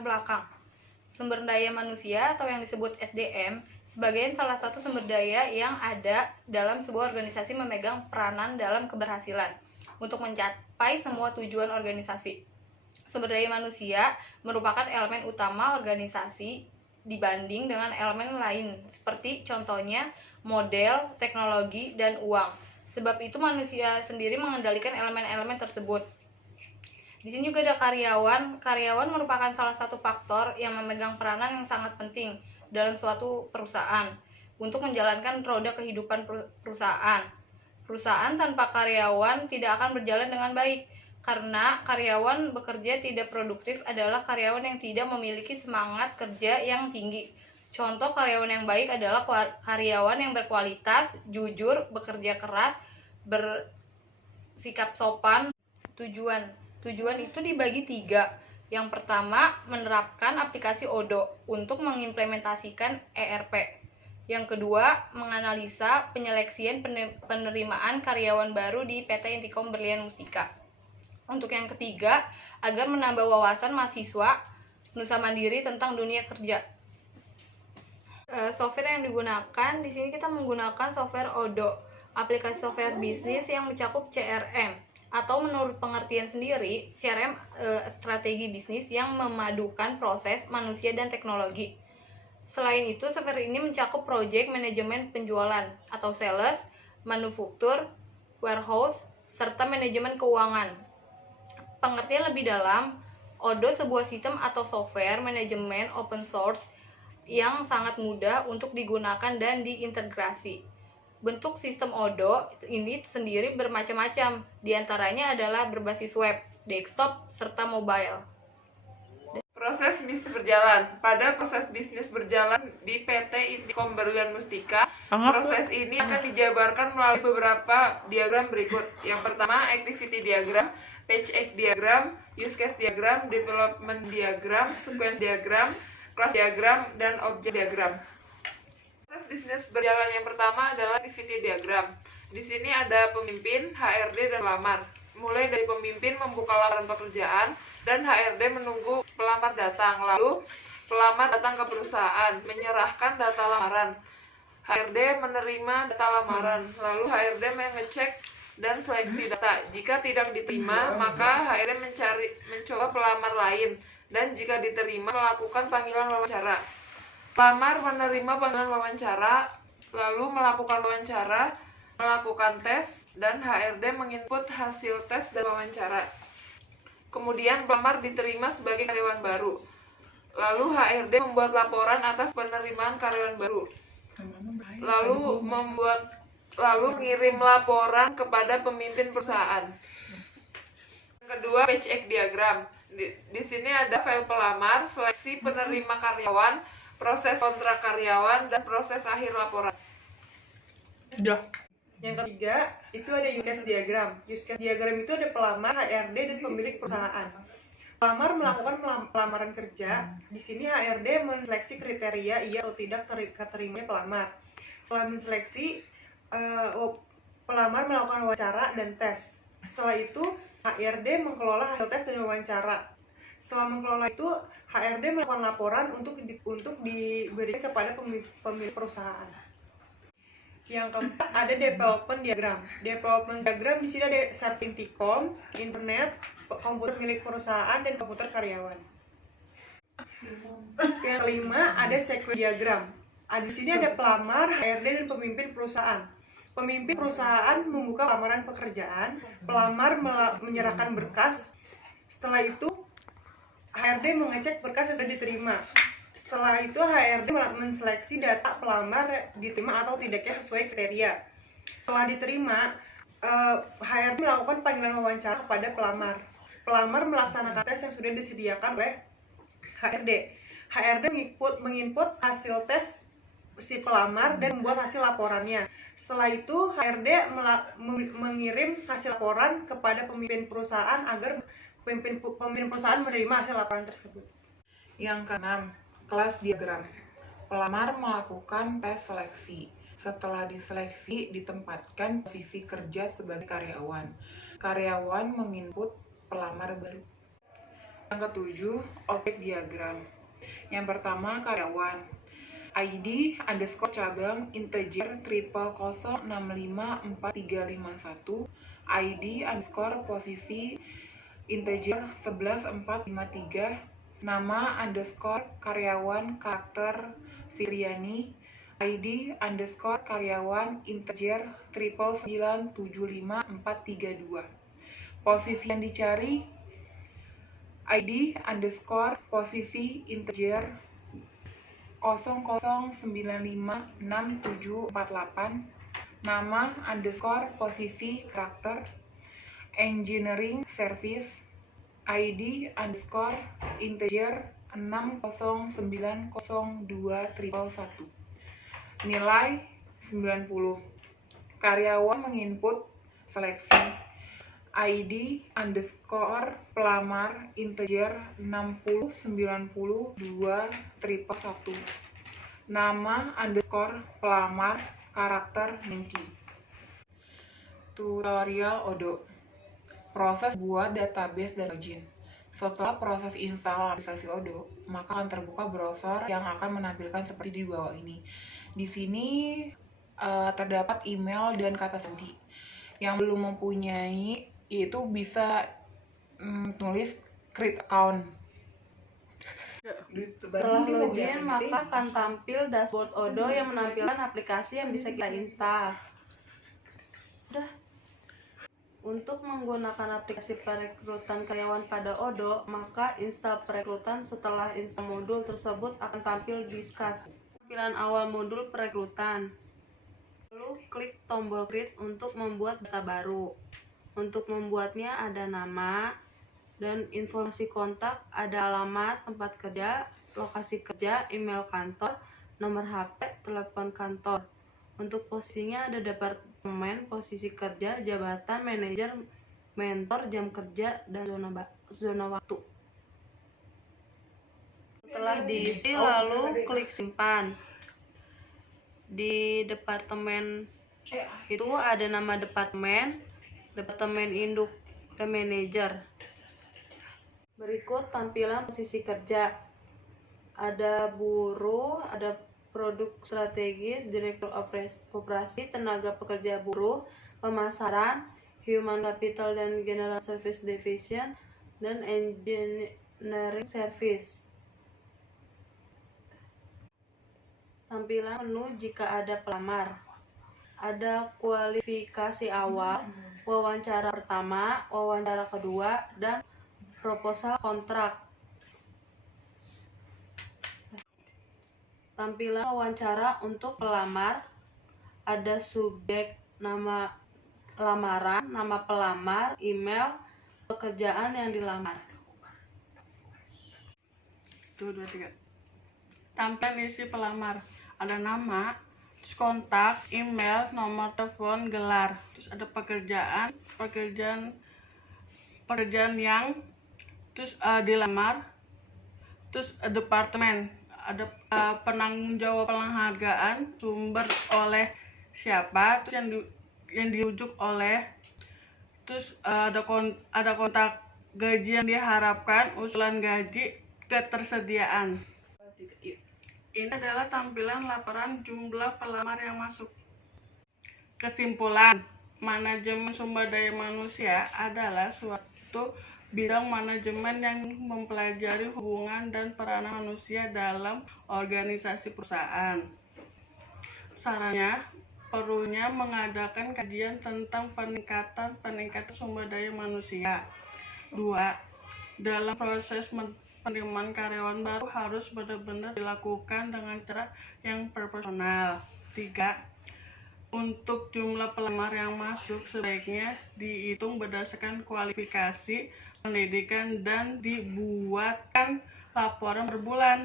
latar belakang. Sumber daya manusia atau yang disebut SDM sebagai salah satu sumber daya yang ada dalam sebuah organisasi memegang peranan dalam keberhasilan untuk mencapai semua tujuan organisasi. Sumber daya manusia merupakan elemen utama organisasi dibanding dengan elemen lain seperti contohnya model, teknologi, dan uang. Sebab itu manusia sendiri mengendalikan elemen-elemen tersebut. Di sini juga ada karyawan. Karyawan merupakan salah satu faktor yang memegang peranan yang sangat penting dalam suatu perusahaan untuk menjalankan roda kehidupan perusahaan. Perusahaan tanpa karyawan tidak akan berjalan dengan baik. Karena karyawan bekerja tidak produktif adalah karyawan yang tidak memiliki semangat kerja yang tinggi. Contoh karyawan yang baik adalah karyawan yang berkualitas, jujur, bekerja keras, bersikap sopan. Tujuan itu dibagi 3. Yang pertama, menerapkan aplikasi Odoo untuk mengimplementasikan ERP. Yang kedua, menganalisa penyeleksian penerimaan karyawan baru di PT Intikom Berlian Mustika. Untuk yang ketiga, agar menambah wawasan mahasiswa Nusa Mandiri tentang dunia kerja. Software yang digunakan, di sini kita menggunakan software Odoo, aplikasi software bisnis yang mencakup CRM, atau menurut pengertian sendiri, CRM strategi bisnis yang memadukan proses manusia dan teknologi. Selain itu, software ini mencakup project manajemen penjualan atau sales, manufaktur, warehouse, serta manajemen keuangan. Pengertian lebih dalam, Odoo sebuah sistem atau software manajemen open source yang sangat mudah untuk digunakan dan diintegrasi. Bentuk sistem Odoo ini sendiri bermacam-macam, diantaranya adalah berbasis web, desktop, serta mobile. Proses bisnis berjalan. Pada proses bisnis berjalan di PT Intikom Berlian Mustika, proses ini akan dijabarkan melalui beberapa diagram berikut. Yang pertama, activity diagram, page diagram, use case diagram, development diagram, sequence diagram, class diagram, dan object diagram. Proses bisnis berjalan yang pertama adalah activity diagram. Di sini ada pemimpin, HRD, dan pelamar. Mulai dari pemimpin membuka lamaran pekerjaan dan HRD menunggu pelamar datang. Lalu pelamar datang ke perusahaan, menyerahkan data lamaran. HRD menerima data lamaran. Lalu HRD mengecek dan seleksi data. Jika tidak diterima, maka HRD mencoba pelamar lain. Dan jika diterima, melakukan panggilan wawancara. Pelamar menerima panggilan wawancara, lalu melakukan wawancara, melakukan tes, dan HRD menginput hasil tes dan wawancara. Kemudian pelamar diterima sebagai karyawan baru. Lalu HRD membuat laporan atas penerimaan karyawan baru. Lalu mengirim laporan kepada pemimpin perusahaan. Yang kedua, page diagram. Di sini ada file pelamar, seleksi penerima karyawan, proses kontrak karyawan, dan proses akhir laporan. Yang ketiga, itu ada use case diagram. Use case diagram itu ada pelamar, HRD, dan pemilik perusahaan. Pelamar melakukan pelamaran kerja. Di sini HRD menseleksi kriteria iya atau tidak keterimanya pelamar. Setelah menseleksi, pelamar melakukan wawancara dan tes. Setelah itu, HRD mengelola hasil tes dan wawancara. Setelah mengelola itu, HRD melakukan laporan untuk diberikan kepada pemilik perusahaan. Yang keempat ada development diagram. Development diagram di sini ada server Intikom, internet, komputer milik perusahaan, dan komputer karyawan. Yang kelima ada sequence diagram. Di sini ada pelamar, HRD, dan pemimpin perusahaan. Pemimpin perusahaan membuka lamaran pekerjaan, pelamar menyerahkan berkas. Setelah itu HRD mengecek berkas yang sudah diterima. Setelah itu HRD menseleksi data pelamar diterima atau tidaknya sesuai kriteria. Setelah diterima, HRD melakukan panggilan wawancara kepada pelamar. Pelamar melaksanakan tes yang sudah disediakan oleh HRD. HRD menginput hasil tes si pelamar dan membuat hasil laporannya. Setelah itu HRD mengirim hasil laporan kepada pemimpin perusahaan agar pemimpin perusahaan menerima hasil laporan tersebut. Yang keenam, kelas diagram. Pelamar melakukan tes seleksi. Setelah diseleksi, ditempatkan posisi kerja sebagai karyawan. Karyawan menginput pelamar baru. Yang ketujuh, objek diagram. Yang pertama, karyawan. ID underscore cabang integer 00065431. ID underscore posisi integer 11453. Nama underscore karyawan karakter Fitriani. ID underscore karyawan integer 9975432. Posisi yang dicari ID underscore posisi integer 00956748. Nama underscore posisi karakter engineering service. ID underscore integer 6090211. Nilai 90. Karyawan menginput seleksi. ID underscore pelamar integer 6090211. Nama underscore pelamar karakter Nengki. Tutorial Odoo. Proses buat database dan login. Setelah proses install aplikasi Odoo, maka akan terbuka browser yang akan menampilkan seperti di bawah ini. Di sini terdapat email dan kata sandi. Yang belum mempunyai itu bisa tulis create account. Setelah login, maka akan tampil dashboard Odoo yang menampilkan aplikasi yang bisa kita install. Udah. Untuk menggunakan aplikasi perekrutan karyawan pada Odoo, maka install perekrutan. Setelah install modul tersebut akan tampil discuss. Tampilan awal modul perekrutan. Lalu klik tombol create untuk membuat data baru. Untuk membuatnya ada nama dan informasi kontak, ada alamat tempat kerja, lokasi kerja, email kantor, nomor HP, telepon kantor. Untuk posisinya ada departemen, posisi kerja, jabatan, manajer, mentor, jam kerja, dan zona waktu. Setelah diisi, lalu klik simpan. Di departemen itu ada nama departemen induk, dan manajer. Berikut tampilan posisi kerja. Ada buruh, ada produk strategis, direktur operasi, tenaga pekerja buruh, pemasaran, human capital dan general service division, dan engineering service. Tampilan menu jika ada pelamar. Ada kualifikasi awal, wawancara pertama, wawancara kedua, dan proposal kontrak. Tampilan wawancara untuk pelamar. Ada subjek nama lamaran, nama pelamar, email, pekerjaan yang dilamar. 1, 2, 3. Tampilan isi pelamar. Ada nama, terus kontak, email, nomor telepon, gelar. Terus ada pekerjaan yang terus dilamar. Terus departemen, ada penanggung jawab penghargaan, sumber oleh siapa, terus yang dirujuk oleh, terus ada kontak gaji yang diharapkan, usulan gaji, ketersediaan. Ini adalah tampilan laporan jumlah pelamar yang masuk. Kesimpulan, manajemen sumber daya manusia adalah suatu bidang manajemen yang mempelajari hubungan dan peranan manusia dalam organisasi perusahaan. Sarannya, perlunya mengadakan kajian tentang peningkatan sumber daya manusia. 2. Dalam proses penerimaan karyawan baru harus benar-benar dilakukan dengan cara yang proporsional. 3. Untuk jumlah pelamar yang masuk sebaiknya dihitung berdasarkan kualifikasi, pendidikan, dan dibuatkan laporan per bulan.